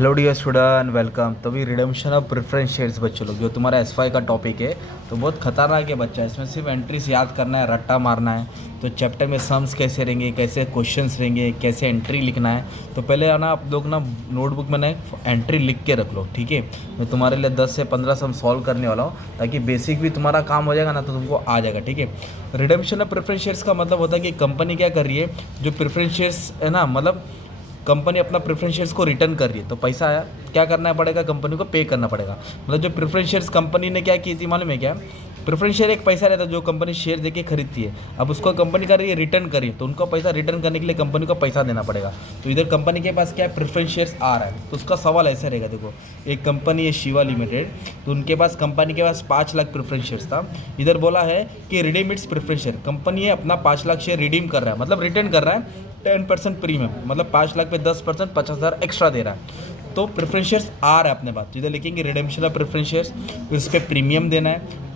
Hello dear student, welcome. तो भी redemption of preference shares बच्चों लोग, जो तुम्हारा एस5 का टॉपिक है, तो बहुत खतरनाक है बच्चा। इसमें सिर्फ एंट्रीज याद करना है, रट्टा मारना है। तो चैप्टर में सम्स कैसे रहेंगे, कैसे क्वेश्चंस रहेंगे, कैसे एंट्री लिखना है। तो पहले है ना, आप लोग ना नोटबुक में ना एंट्री लिख के रख लो, ठीक है। मैं तुम्हारे लिए 10 से 15 सम सॉल्व करने वाला हूँ, ताकि बेसिक भी तुम्हारा काम हो जाएगा ना, तो तुमको आ जाएगा, ठीक है। रिडेम्पशन ऑफ प्रेफरेंस शेयर्स का मतलब होता है कि कंपनी क्या कर रही है, जो प्रेफरेंस शेयर्स है ना, मतलब कंपनी अपना प्रेफरेंस शेयर्स को रिटर्न कर रही है, तो पैसा आया, क्या करना पड़ेगा, कंपनी को पे करना पड़ेगा। मतलब जो प्रेफरेंस शेयर्स कंपनी ने क्या की थी मालूम है क्या? प्रेफरेंस शेयर एक पैसा रहता है जो कंपनी शेयर देके खरीदती है। अब उसको कंपनी कर रही है रिटर्न कर रही है, तो उनको पैसा रिटर्न करने के लिए कंपनी को पैसा देना पड़ेगा। तो इधर कंपनी के पास क्या है, प्रेफरेंस शेयर्स आ रहा है। तो उसका सवाल ऐसे रहेगा, देखो एक कंपनी है शिवा लिमिटेड, तो उनके पास कंपनी के पास 5 लाख प्रेफरेंस शेयर्स था। इधर बोला है कि redeem it's preference share, company है अपना 5 लाख शेयर रिडीम कर रहा है, मतलब रिटर्न कर रहा है 10% प्रीमियम, मतलब 5 लाख पे 10% 50,000 एक्स्ट्रा दे रहा है। तो प्रेफरेंस शेयर्स आ रहा है अपने पास, इधर लिखेंगे रिडेम्पशन ऑफ प्रेफरेंस शेयर्स, इस पर प्रीमियम देना है।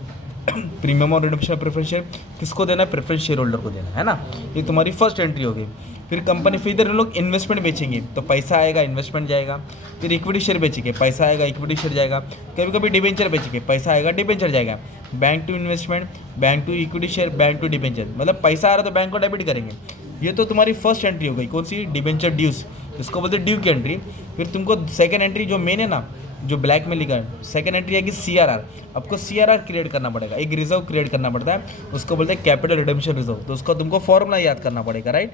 प्रीमियम और रिडेम्पशन ऑफ प्रेफरेंस शेयर किसको देना है, प्रेफरेंस शेयर होल्डर को देना है ना। ये तुम्हारी फर्स्ट एंट्री होगी। फिर कंपनी, फिर इधर लोग इन्वेस्टमेंट बेचेंगे, तो पैसा आएगा, इन्वेस्टमेंट जाएगा। फिर इक्विटी शेयर बेचेंगे, पैसा आएगा, इक्विटी शेयर जाएगा। कभी कभी डिबेंचर बेचेंगे, पैसा आएगा, डिबेंचर जाएगा। Bank to investment, bank to equity share, bank to debenture, मतलब पैसा आ रहा है तो बैंक को डेबिट करेंगे। ये तो तुम्हारी फर्स्ट एंट्री हो गई, कौन सी, डिबेंचर ड्यूज, इसको बोलते हैं ड्यू की एंट्री। फिर तुमको सेकंड एंट्री जो मेन है ना, जो ब्लैक में लिखा है, सेकंड एंट्री आएगी सीआरआर। आपको सीआरआर क्रिएट करना पड़ेगा, एक रिजर्व क्रिएट करना पड़ता है, उसको बोलते हैं कैपिटल रिडेम्पशन रिजर्व। तो उसका तुमको फॉर्मूला याद करना पड़ेगा, राइट।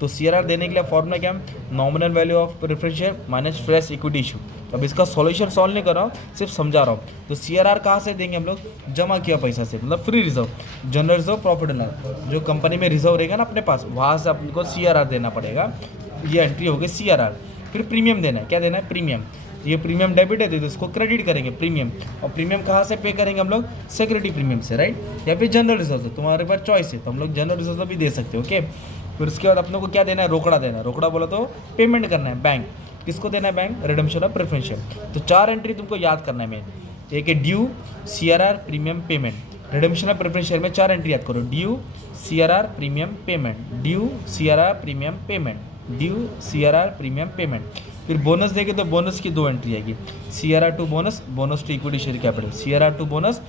तो सीआरआर देने के लिए फॉर्मूला क्या है, nominal value of preference share minus fresh equity issue. अब इसका सॉल्यूशन सॉल्व नहीं कर रहा हूँ, सिर्फ समझा रहा हूँ। तो सीआरआर कहाँ से देंगे हम लोग, जमा किया पैसा से, मतलब free reserve, general reserve, profit and loss. जो कंपनी में रिजर्व रहेगा ना अपने पास, वहाँ से आपको सीआरआर देना पड़ेगा। ये एंट्री हो गई सीआरआर। फिर प्रीमियम देना है, क्या देना है, प्रीमियम। ये प्रीमियम डेबिट है, तो इसको क्रेडिट करेंगे प्रीमियम। और प्रीमियम कहाँ से पे करेंगे हम लोग, सिक्योरिटी प्रीमियम से, राइट। या फिर जनरल रिजर्व से, तुम्हारे पास चॉइस है, तो हम लोग जनरल रिजर्व भी दे सकते हो, ओके। फिर उसके बाद अपने को क्या देना है, रोकड़ा देना है। रोकड़ा बोला तो पेमेंट करना है, बैंक किसको देना है, bank, redemption of preference share. तो 4 एंट्री तुमको याद करना है मेन। एक है due, CRR, premium, payment. Redemption of preference share में 4 एंट्री याद करो, due, CRR, premium, payment, due, CRR, premium, payment, due, CRR, premium, payment. फिर बोनस देंगे तो बोनस की 2 एंट्री आएगी, CRR to bonus, bonus to equity share capital. CRR to bonus,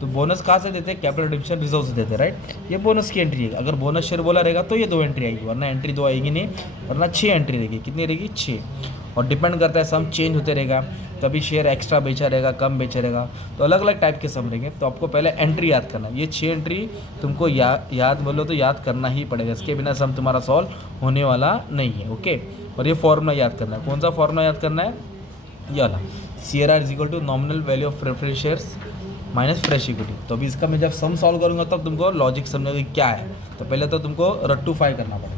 तो bonus कहाँ से देते हैं, कैपिटल रिडेम्पशन रिजर्व से देते हैं, राइट। ये बोनस की एंट्री है। अगर बोनस शेयर बोला रहेगा तो ये 2 एंट्री आएगी, वरना एंट्री 2 आएगी नहीं, वरना 6 एंट्री रहेगी। कितनी रहेगी, 6। और डिपेंड करता है, सम चेंज होते रहेगा, कभी शेयर एक्स्ट्रा बेचा रहेगा, कम बेचा रहेगा, तो अलग अलग टाइप के सम रहेंगे। तो आपको पहले एंट्री याद करना है। ये 6 एंट्री तुमको याद बोलो तो याद करना ही पड़ेगा, इसके बिना सम तुम्हारा सॉल्व होने वाला नहीं है, ओके। और ये फॉर्मूला याद करना है, कौन सा फॉर्मूला याद करना है, ये वाला, CRR is equal to nominal value of preference shares minus fresh equity. तो अभी इसका मैं जब सम सॉल्व करूंगा तब तुमको लॉजिक समझोगे क्या है। तो पहले तो तुमको रट्टूफाई करना पड़ेगा।